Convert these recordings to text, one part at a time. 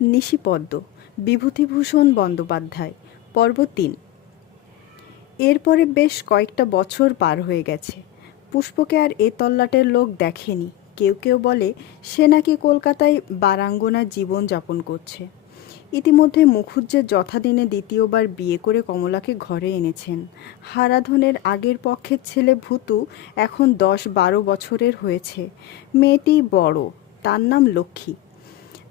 নিশিপদ্ম, বিভূতিভূষণ বন্দ্যোপাধ্যায়, পর্ব তিন। এরপরে বেশ কয়েকটা বছর পার হয়ে গেছে। পুষ্পকে আর এ তল্লাটের লোক দেখেনি। কেউ কেউ বলে, সে নাকি কলকাতায় বারাঙ্গনা জীবন যাপন করছে। ইতিমধ্যে মুখুজ্জের যথাদিনে দ্বিতীয়বার বিয়ে করে কমলাকে ঘরে এনেছেন। হারাধনের আগের পক্ষের ছেলে ভূতু এখন দশ বারো বছরের হয়েছে। মেয়েটি বড়, তার নাম লক্ষ্মী।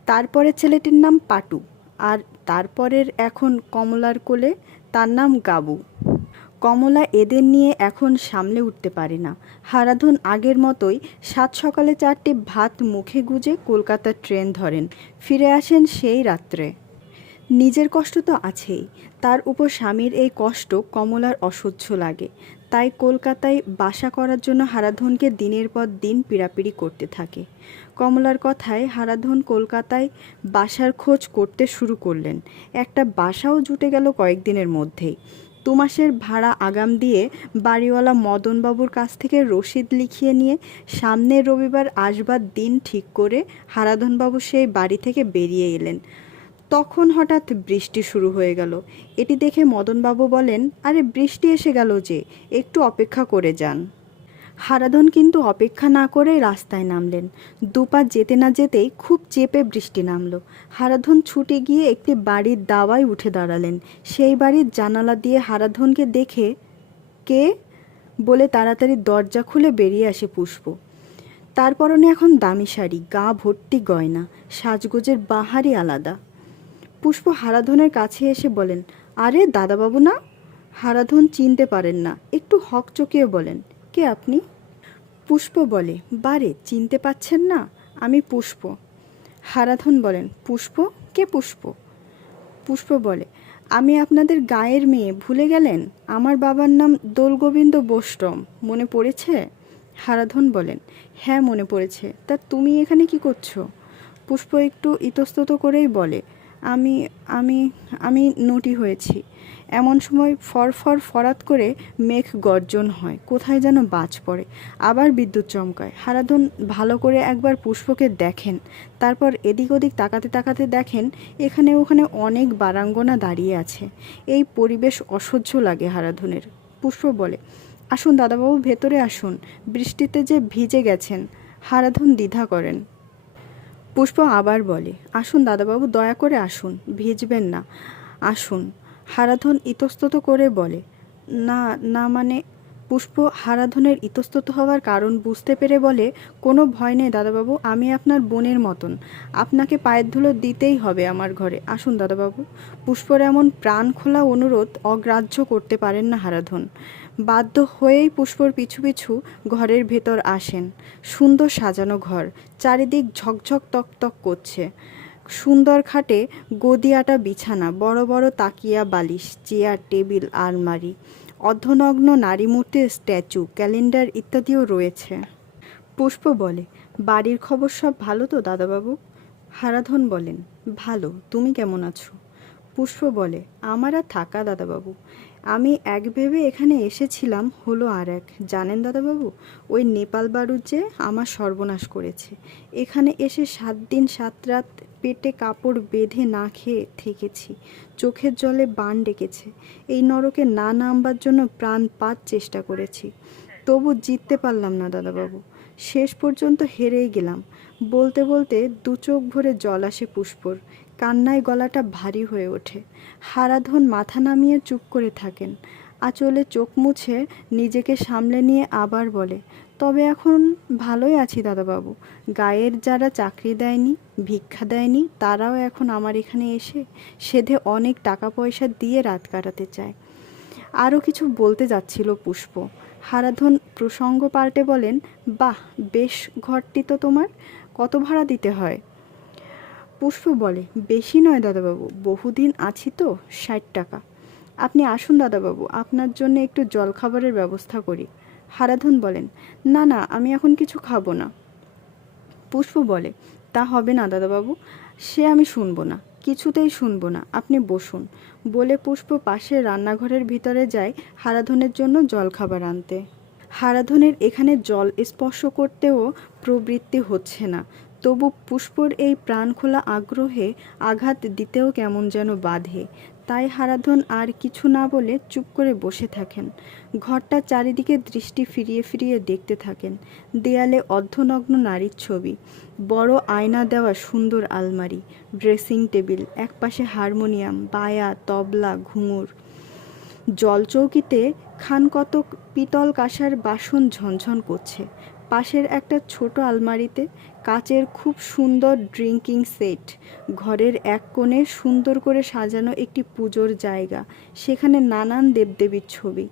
তারপরে ছেলেটির নাম পাটু আর তারপরের এখন কমলার কোলে তার নাম গাবু। কমলা এদের নিয়ে এখন সামলে উঠতে পারে না। হারাধন আগের মতোই সাত সকালে চারটে ভাত মুখে গুজে কলকাতার ট্রেন ধরেন। ফিরে আসেন সেই রাত্রে। নিজের কষ্ট তো আছেই। তার উপর স্বামীর এই কষ্ট কমলার অসহ্য লাগে। তাই কলকাতায় বাসা করার জন্য হারাধনকে দিনের পর দিন পীড়াপিড়ি করতে থাকে। কমলার কথায় হারাধন কলকাতায় বাসার খোঁজ করতে শুরু করলেন। একটা বাসাও জুটে গেল কয়েকদিনের মধ্যেই। দু মাসের ভাড়া আগাম দিয়ে বাড়িওয়ালা মদনবাবুর কাছ থেকে রসিদ লিখিয়ে নিয়ে সামনের রবিবার আসবার দিন ঠিক করে হারাধনবাবু সেই বাড়ি থেকে বেরিয়ে এলেন। তখন হঠাৎ বৃষ্টি শুরু হয়ে গেল। এটি দেখে মদনবাবু বলেন, আরে, বৃষ্টি এসে গেল যে, একটু অপেক্ষা করে যান। হারাধন কিন্তু অপেক্ষা না করেই রাস্তায় নামলেন। দুপা যেতে না যেতেই খুব চেপে বৃষ্টি নামলো। হারাধন ছুটে গিয়ে একটি বাড়ির দাওয়ায় উঠে দাঁড়ালেন। সেই বাড়ির জানালা দিয়ে হারাধনকে দেখে কে? বলে তাড়াতাড়ি দরজা খুলে বেরিয়ে আসে পুষ্প। তার পরনে এখন দামি শাড়ি, গা ভর্তি গয়না, সাজগোজের বাহারি আলাদা। পুষ্প হারাধনের কাছে এসে বলেন, আরে দাদাবাবু না, হারাধন চিনতে পারেন না। একটু হক চকিয়ে বলেন, কে আপনি? পুষ্প বলে, বারে, চিনতে পাচ্ছেন না, আমি পুষ্প। হারাধন বলেন, পুষ্প? কে পুষ্প? পুষ্প বলে, আমি আপনাদের গায়ের মেয়ে, ভুলে গেলেন? আমার বাবার নাম দোলগোবিন্দ বোষ্টম, মনে পড়েছে? হারাধন বলেন হ্যাঁ মনে পড়েছে। তা তুমি এখানে কি করছ? পুষ্প একটু ইতস্তত করেই বলে আমি আমি আমি নটি হয়েছি। এমন সময় ফরফর ফরাত করে মেঘ গর্জন হয়। কোথায় যেন বাজ পড়ে। আবার বিদ্যুৎ চমকায়। হারাধন ভালো করে একবার পুষ্পকে দেখেন। তারপর এদিক ওদিক তাকাতে তাকাতে দেখেন, এখানে ওখানে অনেক বারাঙ্গনা দাঁড়িয়ে আছে। এই পরিবেশ অসহ্য লাগে হারাধনের। পুষ্প বলে, আসুন দাদাবাবু, ভেতরে আসুন। বৃষ্টিতে যে ভিজে গেছেন, হারাধন দ্বিধা করেন। পুষ্প আবার বলে, আসুন দাদাবাবু, দয়া করে আসুন, ভিজবেন না, আসুন। হারাধন ইতস্তত করে বলে, না না মানে? পুষ্প হারাধনের ইতস্তত হওয়ার কারণ বুঝতে পেরে বলে, কোনো ভয় নেই দাদাবাবু, আমি আপনার বোনের মতন। আপনাকে পায়ের ধুলো দিতেই হবে আমার ঘরে। আসুন দাদাবাবু। পুষ্পর এমন প্রাণ খোলা অনুরোধ অগ্রাহ্য করতে পারেন না হারাধন। বাধ্য হয়েই পুষ্পর পিছু পিছু ঘরের ভেতর আসেন। সুন্দর সাজানো ঘর, চারিদিক ঝকঝক তকতক করছে। সুন্দর খাটে গদিয়াটা বিছানা, বড় বড় তাকিয়া বালিশ, চেয়ার, টেবিল, আলমারি, অর্ধনগ্ন নারী মূর্তির স্ট্যাচু, ক্যালেন্ডার ইত্যাদিও রয়েছে। পুষ্প বলে, বাড়ির খবর সব ভালো তো দাদাবাবু? হারাধন বলেন, ভালো, তুমি কেমন আছো? পুষ্প বলে, আমার থাকা দাদাবাবু। আমি এক ভেবে এখানে এসেছিলাম হলো আর এক। জানেন দাদাবাবু? ওই নেপাল বারুদ যে আমার সর্বনাশ করেছে। এখানে এসে সাত দিন সাত রাত পেটে কাপড় বেঁধে না খেয়ে থেকেছি। চোখের জলে বান ডেকেছে। এই নরকে না নামবার জন্য প্রাণপাত চেষ্টা করেছি। তবু জিততে পারলাম না দাদাবাবু। শেষ পর্যন্ত হেরেই গেলাম। বলতে বলতে দু চোখ ভরে জল আসে পুষ্পর। কান্নায় গলাটা ভারী হয়ে ওঠে। হারাধন মাথা নামিয়ে চুপ করে থাকেন। আঁচলে চোখ মুছে নিজেকে সামলে নিয়ে আবার বলে, তবে এখন ভালোই আছি দাদাবাবু। গায়ের যারা চাকরি দেয়নি, ভিক্ষা দেয়নি, তারাও এখন আমার এখানে এসে সেধে অনেক টাকা পয়সা দিয়ে রাত কাটাতে চায়। আরও কিছু বলতে যাচ্ছিল পুষ্প। হারাধন প্রসঙ্গ পাল্টে বলেন, বাহ, বেশ ঘরটি তো তোমার। কত ভাড়া দিতে হয়? পুষ্প বলে, বেশি নয় দাদাবাবু, বহুদিন আছি তো, ষাট টাকা। আপনি আসুন দাদাবাবু, আপনার জন্য একটু জলখাবারের ব্যবস্থা করি। হারাধন বলেন, না না, আমি এখন কিছু খাব না। পুষ্প বলে, তা হবে না দাদাবাবু, সে আমি শুনব না, কিছুতেই শুনব না, আপনি বসুন। বলে পুষ্প পাশে রান্নাঘরের ভিতরে যায় হারাধনের জন্য জলখাবার আনতে। হারাধনের এখানে জল স্পর্শ করতেও প্রবৃত্তি হচ্ছে না। তবু পুষ্পর এই প্রাণখোলা আগ্রহে আঘাত দিতেও কেমন যেন বাধে। তাই হারাধন আর কিছু না বলে চুপ করে বসে থাকেন। ঘরটা চারিদিকে দৃষ্টি ফিরিয়ে ফিরিয়ে দেখতে থাকেন। দেয়ালে অর্ধনগ্ন নারীর ছবি। বড় আয়না দেওয়া সুন্দর আলমারি। ড্রেসিং টেবিল, একপাশে হারমোনিয়াম, বায়া, তবলা, ঘুঙুর। জলচৌকিতে খান কতক পিতল কাঁসার বাসন ঝনঝন করছে। পাশের একটা ছোট আলমারিতে কাচের খুব সুন্দর ড্রিঙ্কিং সেট। ঘরের এক কোণে সুন্দর করে সাজানো একটি পুজোর জায়গা, সেখানে নানান দেবদেবীর ছবি।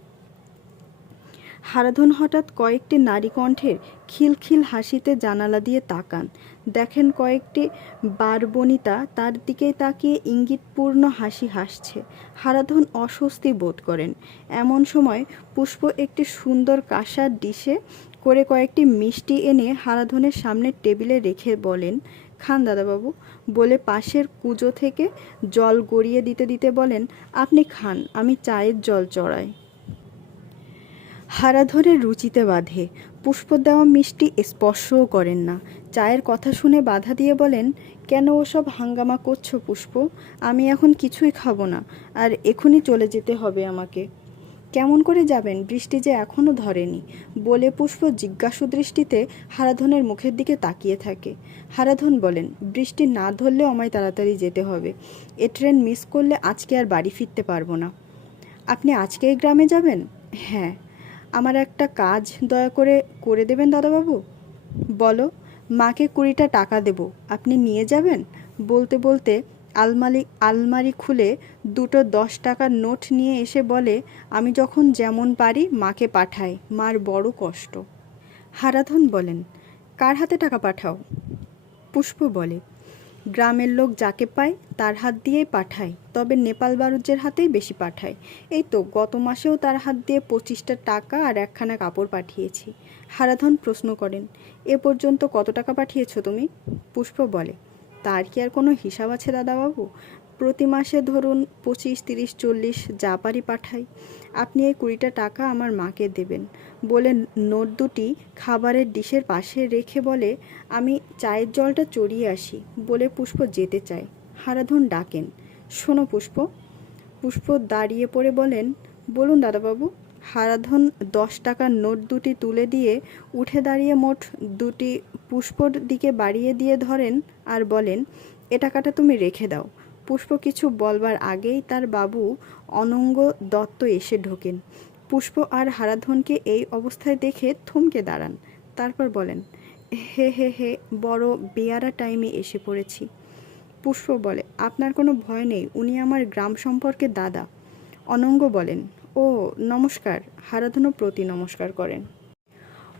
হারাধন হঠাৎ কয়েকটি নারী কণ্ঠের খিলখিল হাসিতে জানালা দিয়ে তাকান। দেখেন কয়েকটি বারবনিতা, তার দিকে তাকিয়ে ইঙ্গিতপূর্ণ হাসি হাসছে। হারাধন অস্বস্তি বোধ করেন। এমন সময় পুষ্প একটি সুন্দর কাঁসার ডিশে করে কয়েকটি মিষ্টি এনে হারাধনের সামনে টেবিলে রেখে বলেন, খান দাদাবাবু। বলে পাশের কুজো থেকে জল গড়িয়ে দিতে দিতে বলেন, আপনি খান, আমি চায়ের জল চড়াই। হারাধরের রুচিতে বাঁধে। পুষ্প দেওয়া মিষ্টি স্পর্শও করেন না। চায়ের কথা শুনে বাধা দিয়ে বলেন, কেন ওসব হাঙ্গামা করছ পুষ্প? আমি এখন কিছুই খাব না, আর এখনই চলে যেতে হবে আমাকে। কেমন করে যাবেন? বৃষ্টি যে এখনও ধরেনি। বলে পুষ্প জিজ্ঞাসু দৃষ্টিতে হারাধনের মুখের দিকে তাকিয়ে থাকে। হারাধন বলেন, বৃষ্টি না ধরলে আমায় তাড়াতাড়ি যেতে হবে। এ ট্রেন মিস করলে আজকে আর বাড়ি ফিরতে পারব না। আপনি আজকেই গ্রামে যাবেন? হ্যাঁ। আমার একটা কাজ দয়া করে করে দেবেন দাদাবাবু? বলো, মাকে কুড়িটা টাকা দেব। আপনি নিয়ে যাবেন? বলতে বলতে আলমারি আলমারি খুলে দুটো দশ টাকার নোট নিয়ে এসে বলে, আমি যখন যেমন পারি মাকে পাঠাই, মার বড় কষ্ট। হারাধন বলেন, কার হাতে টাকা পাঠাও? পুষ্প বলে গ্রামের লোক যাকে পায়, তার হাত দিয়েই পাঠায়, তবে নেপাল বারুজ্যের হাতেই বেশি পাঠায়। এই তো গত মাসেও তার হাত দিয়ে পঁচিশটা টাকা আর একখানা কাপড় পাঠিয়েছি। হারাধন প্রশ্ন করেন, এ পর্যন্ত কত টাকা পাঠিয়েছ তুমি? পুষ্প বলে, তার কি আর কোনো হিসাব আছে দাদাবাবু? প্রতি মাসে ধরুন পঁচিশ, তিরিশ, চল্লিশ যা পারি পাঠাই। আপনি এই কুড়িটা টাকা আমার মাকে দেবেন। বলে নোট দুটি খাবারের ডিশের পাশে রেখে বলে, আমি চায়ের জলটা চড়িয়ে আসি। বলে পুষ্প যেতে চায়। হারাধন ডাকেন, শোনো পুষ্প। পুষ্প দাঁড়িয়ে পড়ে বলেন, বলুন দাদাবাবু। হারাধন দশ টাকার নোট দুটি তুলে দিয়ে উঠে দাঁড়িয়ে মোট দুটি পুষ্পর দিকে বাড়িয়ে দিয়ে ধরেন আর বলেন, এ টাকাটা তুমি রেখে দাও। পুষ্প কিছু বলবার আগেই তার বাবু অনঙ্গ দত্ত এসে ঢোকেন। পুষ্প আর হারাধনকে এই অবস্থায় দেখে থমকে দাঁড়ান। তারপর বলেন, হে হে হে, বড় বেয়ারা টাইমে এসে পড়েছি। পুষ্প বলে, আপনার কোনো ভয় নেই, উনি আমার গ্রাম সম্পর্কে দাদা। অনঙ্গ বলেন, ও, নমস্কার। হারাধনও প্রতি নমস্কার করেন।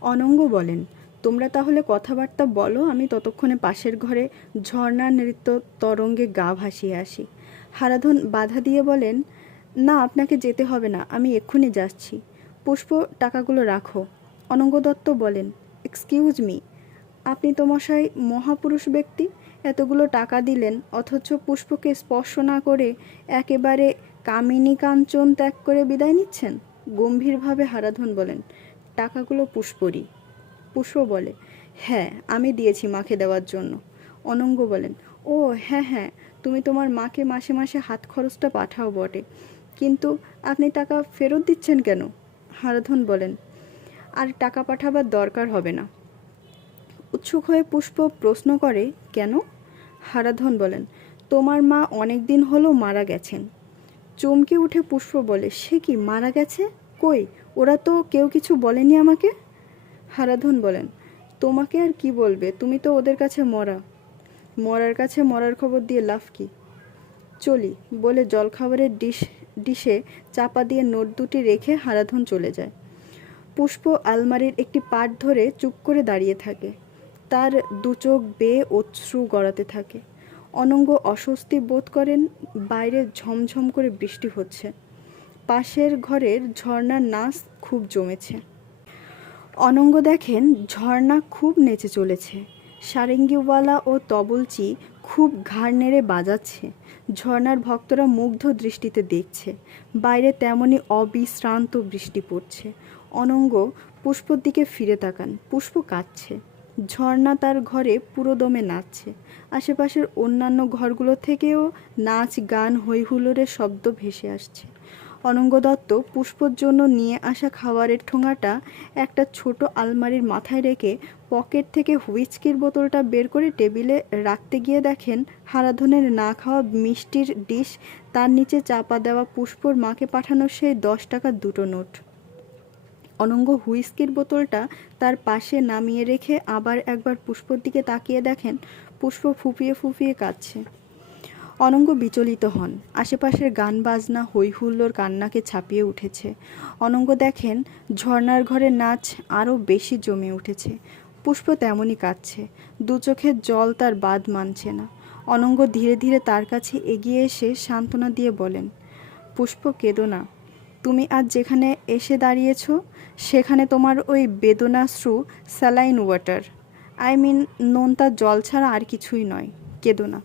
অনঙ্গ বলেন তোমরা তাহলে কথাবার্তা বলো, আমি ততক্ষণে পাশের ঘরে ঝর্ণার নৃত্য তরঙ্গে গা ভাসিয়ে আসি। হারাধন বাধা দিয়ে বলেন, না, আপনাকে যেতে হবে না, আমি এক্ষুনি যাচ্ছি। পুষ্প, টাকাগুলো রাখো। অনঙ্গ দত্ত বলেন এক্সকিউজ মি আপনি তো মশাই মহাপুরুষ ব্যক্তি, এতগুলো টাকা দিলেন, অথচ পুষ্পকে স্পর্শ না করে একেবারে কামিনী কাঞ্চন ত্যাগ করে বিদায় নিচ্ছেন? গম্ভীরভাবে হারাধন বলেন, টাকাগুলো পুষ্পরই। পুষ্প বলে হ্যাঁ আমি দিয়েছি মাকে দেওয়ার জন্য। অনঙ্গ বলেন, ও হ্যাঁ হ্যাঁ তুমি তোমার মাকে মাসে মাসে হাত খরচটা পাঠাও বটে, কিন্তু আপনি টাকা ফেরত দিচ্ছেন কেন? হারাধন বলেন, আর টাকা পাঠাবার দরকার হবে না। উৎসুক হয়ে পুষ্প প্রশ্ন করে, কেন? হারাধন বলেন, তোমার মা অনেক দিন হলো মারা গেছেন। চমকে উঠে পুষ্প বলে, সে কি মারা গেছে? কই? ওরা তো কেউ কিছু বলেনি আমাকে? হারাধন বলেন, তোমাকে আর কি বলবে? তুমি তো ওদের কাছে মরা। মরার কাছে মরার খবর দিয়ে লাভ কি? চলি, বলে জলখাবারের ডিশ, ডিশে চাপা দিয়ে নোট দুটি রেখে হারাধন চলে যায়। পুষ্প আলমারির একটি পাট ধরে চুপ করে দাঁড়িয়ে থাকে। তার দু চোখ বেয়ে অশ্রু গড়াতে থাকে। অনঙ্গ অস্বস্তি বোধ করেন, বাইরে ঝমঝম করে বৃষ্টি হচ্ছে। পাশের ঘরের ঝর্ণার নাচ খুব জমেছে। অনঙ্গ দেখেন ঝর্ণা খুব নেচে চলেছে। সারেঙ্গিওয়ালা ও তবলচি খুব ঘাড় নেড়ে বাজাচ্ছে। ঝর্ণার ভক্তরা মুগ্ধ দৃষ্টিতে দেখছে। বাইরে তেমনি অবিশ্রান্ত বৃষ্টি পড়ছে। অনঙ্গ পুষ্পর দিকে ফিরে তাকান, পুষ্প কাঁদছে। ঝর্ণা তার ঘরে পুরোদমে নাচছে। আশেপাশের অন্যান্য ঘরগুলো থেকেও নাচ, গান হই হুল্লোড়ের শব্দ ভেসে আসছে। অনঙ্গ দত্ত পুষ্পর জন্য নিয়ে আসা খাবারের ঠোঙাটা একটা ছোট আলমারির মাথায় রেখে পকেট থেকে হুইস্কির বোতলটা বের করে টেবিলে রাখতে গিয়ে দেখেন হারাধনের না খাওয়া মিষ্টির ডিশ, তার নিচে চাপা দেওয়া পুষ্পর মাকে পাঠানো সেই দশ টাকার দুটো নোট। অনঙ্গ হুইস্কির বোতলটা তার পাশে নামিয়ে রেখে আবার একবার পুষ্পর দিকে তাকিয়ে দেখেন, পুষ্প ফুপিয়ে ফুপিয়ে কাঁদছে। অনঙ্গ বিচলিত হন। আশেপাশের গান বাজনা হই হুল্লোর কান্নাকে ছাপিয়ে উঠেছে। অনঙ্গ দেখেন ঝর্নার ঘরে নাচ আরও বেশি জমে উঠেছে। পুষ্প তেমনই কাঁদছে। দু চোখের জল তার বাদ মানছে না। অনঙ্গ ধীরে ধীরে তার কাছে এগিয়ে এসে সান্ত্বনা দিয়ে বলেন, পুষ্প, কেঁদো না। তুমি আজ যেখানে এসে দাঁড়িয়েছ, সেখানে তোমার ওই বেদনাশ্রু স্যালাইন ওয়াটার। আই মিন নোনতা জল ছাড়া আর কিছুই নয়। কেঁদো না।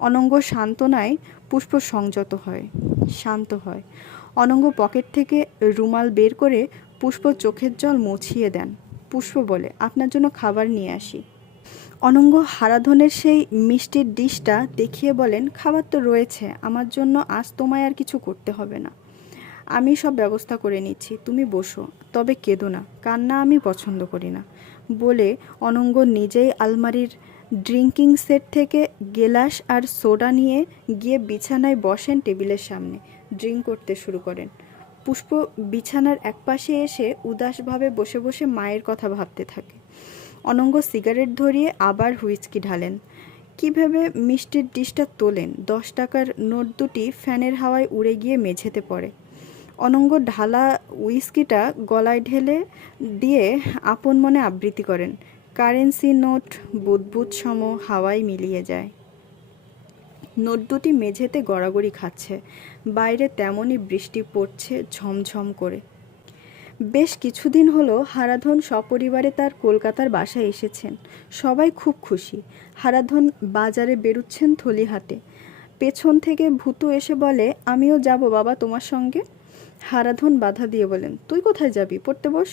অনঙ্গ সান্ত্বনায় পুষ্প সংযত হয়, শান্ত হয়। অনঙ্গ পকেট থেকে রুমাল বের করে পুষ্প চোখের জল মুছিয়ে দেন। পুষ্প বলে, আপনার জন্য খাবার নিয়ে আসি। অনঙ্গ হারাধনের সেই মিষ্টির ডিশটা দেখিয়ে বলেন, খাবার তো রয়েছে, আমার জন্য আজ তোমায় আর কিছু করতে হবে না। আমি সব ব্যবস্থা করে নিচ্ছি, তুমি বসো, তবে কেঁদো না, কান্না আমি পছন্দ করি না। বলে অনঙ্গ নিজেই আলমারির ড্রিঙ্কিং সেট থেকে গেলাস আর সোডা নিয়ে গিয়ে বিছানায় বসেন টেবিলের সামনে। ড্রিঙ্ক করতে শুরু করেন। পুষ্প বিছানার একপাশে এসে উদাসভাবে বসে বসে মায়ের কথা ভাবতে থাকে। অনঙ্গ সিগারেট ধরিয়ে আবার হুইস্কি ঢালেন। কীভাবে মিষ্টির ডিশটা তোলেন? দশ টাকার নোট দুটি ফ্যানের হাওয়ায় উড়ে গিয়ে মেঝেতে পড়ে। অনঙ্গ ঢালা উইস্কিটা গলায় ঢেলে দিয়ে আপন মনে আবৃত্তি করেন। কারেন্সি নোট বুদবুদ সম হাওয়ায় মিলিয়ে যায়। নোট দুটি মেঝেতে গড়াগড়ি খাচ্ছে। বাইরে তেমনই বৃষ্টি পড়ছে ঝমঝম করে। বেশ কিছুদিন হলো হারাধন সপরিবারে তার কলকাতার বাসায় এসেছেন। সবাই খুব খুশি। হারাধন বাজারে বেরুচ্ছেন থলি হাতে পেছন থেকে ভূতু এসে বলে, আমিও যাব বাবা তোমার সঙ্গে? হারাধন বাধা দিয়ে বলেন, তুই কোথায় যাবি? পড়তে বস।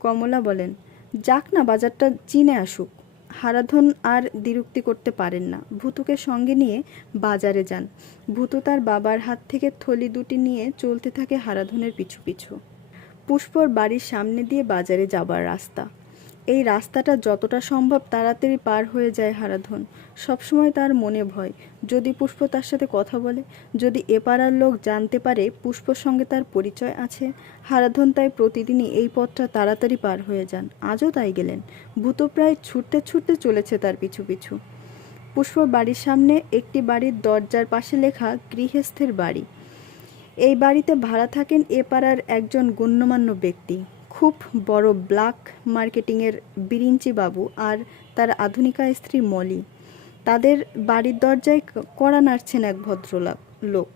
কমলা বলেন যাক না, বাজারটা চিনে আসুক। হারাধন আর দ্বিরুক্তি করতে পারেন না। ভূতুকে সঙ্গে নিয়ে বাজারে যান। ভূতু তার বাবার হাত থেকে থলি দুটি নিয়ে চলতে থাকে হারাধনের পিছু পিছু। পুষ্পর বাড়ির সামনে দিয়ে বাজারে যাবার রাস্তা। এই রাস্তাটা যতটা সম্ভব তাড়াতাড়ি পার হয়ে যায় হারাধন। সবসময় তার মনে ভয়। যদি পুষ্প তার সাথে কথা বলে, যদি এ পাড়ার লোক জানতে পারে পুষ্পর সঙ্গে তার পরিচয় আছে, হারাধন তাই প্রতিদিনই এই পথটা তাড়াতাড়ি পার হয়ে যান। আজও তাই গেলেন। ভূত প্রায় ছুটতে ছুটতে চলেছে তার পিছু পিছু। পুষ্প বাড়ির সামনে একটি বাড়ির দরজার পাশে লেখা গৃহস্থের বাড়ি। এই বাড়িতে ভাড়া থাকেন এ পাড়ার একজন গণ্যমান্য ব্যক্তি। খুব বড় ব্ল্যাক মার্কেটিংয়ের বিরিঞ্চি বাবু আর তার আধুনিকা স্ত্রী মলি। তাদের বাড়ির দরজায় কড়া নাড়ছেন এক ভদ্রলোক। লোক।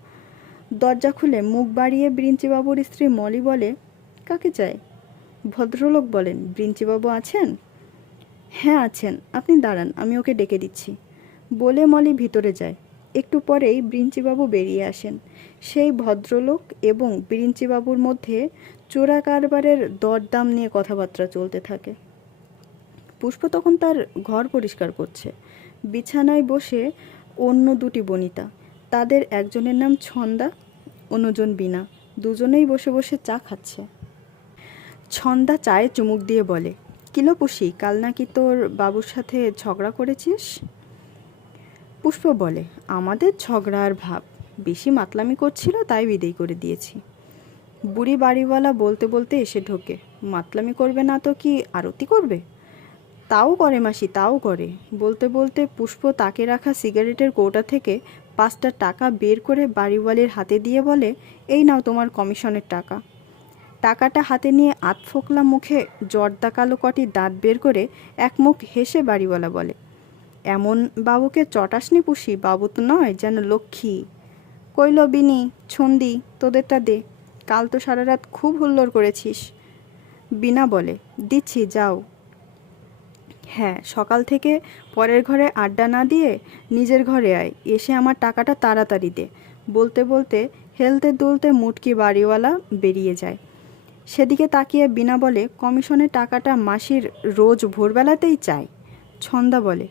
দরজা খুলে মুখ বাড়িয়ে বিরিঞ্চিবাবুর স্ত্রী মলি বলে, কাকে চাই? ভদ্রলোক বলেন, বিরিঞ্চিবাবু আছেন? হ্যাঁ আছেন। আপনি দাঁড়ান, আমি ওকে ডেকে দিচ্ছি। বলে মলি ভিতরে যায়। একটু পরেই বৃঞ্চিবাবু বেরিয়ে আসেন। সেই ভদ্রলোক এবং বিরিঞ্চিবাবুর মধ্যে চোরা কারবারের দরদাম নিয়ে কথাবার্তা চলতে থাকে। পুষ্প তখন তার ঘর পরিষ্কার করছে। বিছানায় বসে অন্য দুটি বনিতা, তাদের একজনের নাম ছন্দা, অন্যজন বিনা দুজনেই বসে বসে চা খাচ্ছে। ছন্দা চায়ে চুমুক দিয়ে বলে কিলো পুষি, কাল নাকি তোর বাবুর সাথে ঝগড়া করেছিস? পুষ্প বলে, আমাদের ঝগড়ার ভাব, বেশি মাতলামি করছিল তাই বিদেয় করে দিয়েছি। বুড়ি বাড়িওয়ালা বলতে বলতে এসে ঢোকে। মাতলামি করবে না তো কি আরতি করবে? তাও করে মাসি, তাও করে। বলতে বলতে পুষ্প তাকে রাখা সিগারেটের কৌটা থেকে পাঁচটা টাকা বের করে বাড়িওয়ালির হাতে দিয়ে বলে, এই নাও তোমার কমিশনের টাকা। টাকাটা হাতে নিয়ে আত ফোকলা মুখে জর্দা কালো কটি দাঁত বের করে এক মুখ হেসে বাড়িওয়ালা বলে, এমন বাবুকে চটাসনি পুষি? বাবু তো নয়, যেন লক্ষ্মী। কইল, বিনি, ছন্দি, তোদেরটা দে। কাল তো সারা রাত খুব হুল্লোড় করেছিস। বিনা বলে, দিচ্ছি, যাও। হ্যাঁ সকাল থেকে পরের ঘরে আড্ডা না দিয়ে নিজের ঘরে আয়, এসে আমার টাকাটা তাড়াতাড়ি দে। বলতে বলতে হেলতে দুলতে মুটকি বাড়িওয়ালা বেরিয়ে যায়। সেদিকে তাকিয়ে বিনা বলে কমিশনের টাকাটা মাসির রোজ ভোরবেলাতেই চায় ছন্দা বলে,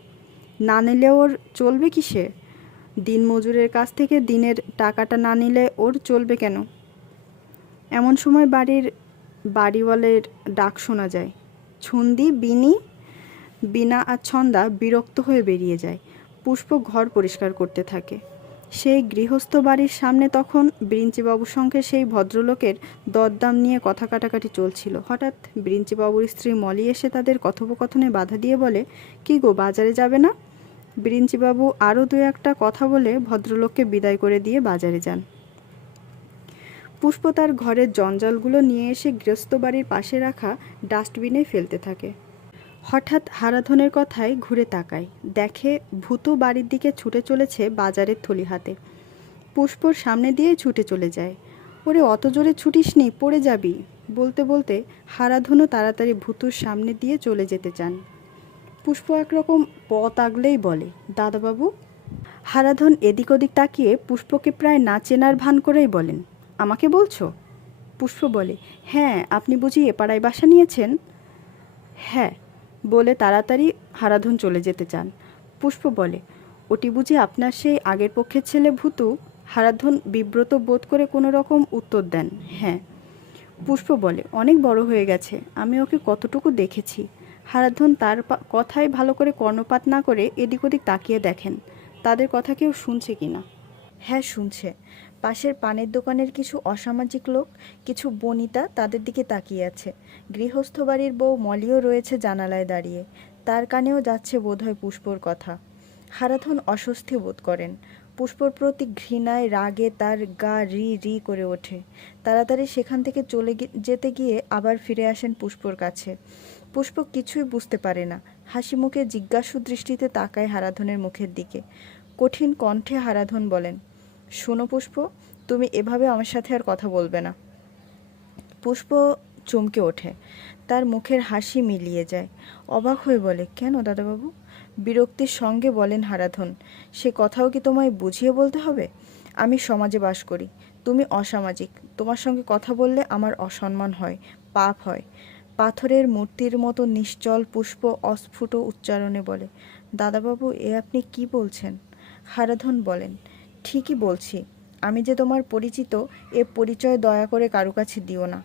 না নিলে ওর চলবে কিসে? দিন মজুরের কাছ থেকে দিনের টাকাটা না নিলে ওর চলবে কেন? এমন সময় বাড়ির বাড়িওয়ালের ডাক শোনা যায়। ছন্দি, বিনি, বিনা আর ছন্দা বিরক্ত হয়ে বেরিয়ে যায়। পুষ্প ঘর পরিষ্কার করতে থাকে। সেই গৃহস্থ বাড়ির সামনে তখন বৃঞ্চিবাবুর সঙ্গে সেই ভদ্রলোকের দরদাম নিয়ে কথা কাটাকাটি চলছিল। হঠাৎ বৃঞ্চিবাবুর স্ত্রী মলি এসে তাদের কথোপকথনে বাধা দিয়ে বলে, কি গো, বাজারে যাবে না? বৃঞ্চিবাবু আরও দু একটা কথা বলে ভদ্রলোককে বিদায় করে দিয়ে বাজারে যান। পুষ্প তার ঘরের জঞ্জালগুলো নিয়ে এসে গৃহস্থ বাড়ির পাশে রাখা ডাস্টবিনে ফেলতে থাকে। হঠাৎ হারাধনের কথায় ঘুরে তাকায়। দেখে ভূত বাড়ির দিকে ছুটে চলেছে বাজারের থলি হাতে পুষ্পর সামনে দিয়ে ছুটে চলে যায়। ওরে, অত জোরে ছুটিস নি পড়ে যাবি? বলতে বলতে হারাধনও তাড়াতাড়ি ভূতুর সামনে দিয়ে চলে যেতে চান। পুষ্প একরকম পথ আগলেই বলে, দাদাবাবু? হারাধন এদিক ওদিক তাকিয়ে পুষ্পকে প্রায় না চেনার ভান করেই বলেন আমাকে বলছো? পুষ্প বলে হ্যাঁ আপনি বুঝি এ পাড়ায় বাসা নিয়েছেন? হ্যাঁ বলে তাড়াতাড়ি হারাধন চলে যেতে চান। পুষ্প বলে, ওটি বুঝি আপনার সেই আগের পক্ষের ছেলে ভূতু? হারাধন বিব্রত বোধ করে কোনো রকম উত্তর দেন হ্যাঁ। পুষ্প বলে, অনেক বড় হয়ে গেছে, আমি ওকে কতটুকু দেখেছি। হারাধন তার কথায় ভালো করে কর্ণপাত না করে এদিক ওদিক তাকিয়ে দেখেন, তাদের কথা কেউ শুনছে কি না? হ্যাঁ শুনছে। পাশের পানের দোকানের কিছু অসামাজিক লোক, কিছু বনিতা তাদের দিকে তাকিয়ে আছে। গৃহস্থ বাড়ির বউ মলিও রয়েছে জানালায় দাঁড়িয়ে। তার কানেও যাচ্ছে বোধহয় পুষ্পর কথা। হারাধন অস্বস্তি বোধ করেন। পুষ্পর প্রতি ঘৃণায়, রাগে তার গা রি রি করে ওঠে। তাড়াতাড়ি সেখান থেকে চলে যেতে গিয়ে আবার ফিরে আসেন পুষ্পর কাছে। পুষ্প কিছুই বুঝতে পারে না। হাসি মুখে জিজ্ঞাসু দৃষ্টিতে তাকায় হারাধনের মুখের দিকে। কঠিন কণ্ঠে হারাধন বলেন শোনো পুষ্প, তুমি এভাবে আমার সাথে আর কথা বলবে না। পুষ্প চমকে ওঠে। তার মুখের হাসি মিলিয়ে যায়। অবাক হয়ে বলে, কেন দাদাবাবু? বিরক্তির সঙ্গে বলেন হারাধন, সে কথাও কি তোমায় বুঝিয়ে বলতে হবে? আমি সমাজে বাস করি। তুমি অসামাজিক। তোমার সঙ্গে কথা বললে আমার অসম্মান হয়, পাপ হয়। পাথরের মূর্তির মতো নিশ্চল পুষ্প অস্ফুট উচ্চারণে বলে, দাদাবাবু, এ আপনি কি বলছেন? হারাধন বলেন ঠিকই বলছি। আমি যে তোমার পরিচিত, এ পরিচয় দয়া করে কারও কাছে দিও না।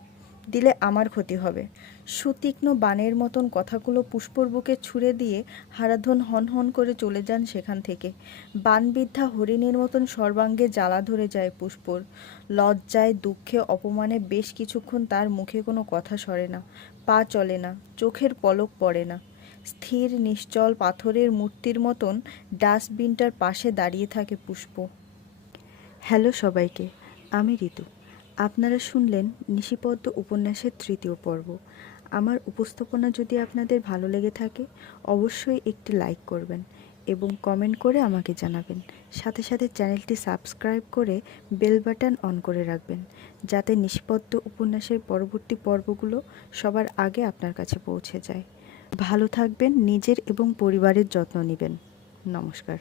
দিলে আমার ক্ষতি হবে। সুতীক্ষ্ণ বানের মতন কথাগুলো পুষ্পর বুকে ছুঁড়ে দিয়ে হারাধন হন হন করে চলে যান সেখান থেকে। বানবিদ্ধা হরিণের মতন সর্বাঙ্গে জ্বালা ধরে যায় পুষ্পর। লজ্জায়, দুঃখে, অপমানে বেশ কিছুক্ষণ তার মুখে কোনো কথা সরে না। পা চলে না, চোখের পলক পড়ে না। স্থির, নিশ্চল পাথরের মূর্তির মতন ডাস্টবিনটার পাশে দাঁড়িয়ে থাকে পুষ্প। হ্যালো সবাইকে, আমি ঋতু। আপনারা শুনলেন নিশিপদ্ম উপন্যাসের তৃতীয় পর্ব। আমার উপস্থাপনা যদি আপনাদের ভালো লেগে থাকে, অবশ্যই একটি লাইক করবেন এবং কমেন্ট করে আমাকে জানাবেন। সাথে সাথে চ্যানেলটি সাবস্ক্রাইব করে বেল বাটন অন করে রাখবেন, যাতে নিশিপদ্ম উপন্যাসের পরবর্তী পর্বগুলো সবার আগে আপনার কাছে পৌঁছে যায়। ভালো থাকবেন, নিজের এবং পরিবারের যত্ন নেবেন। নমস্কার।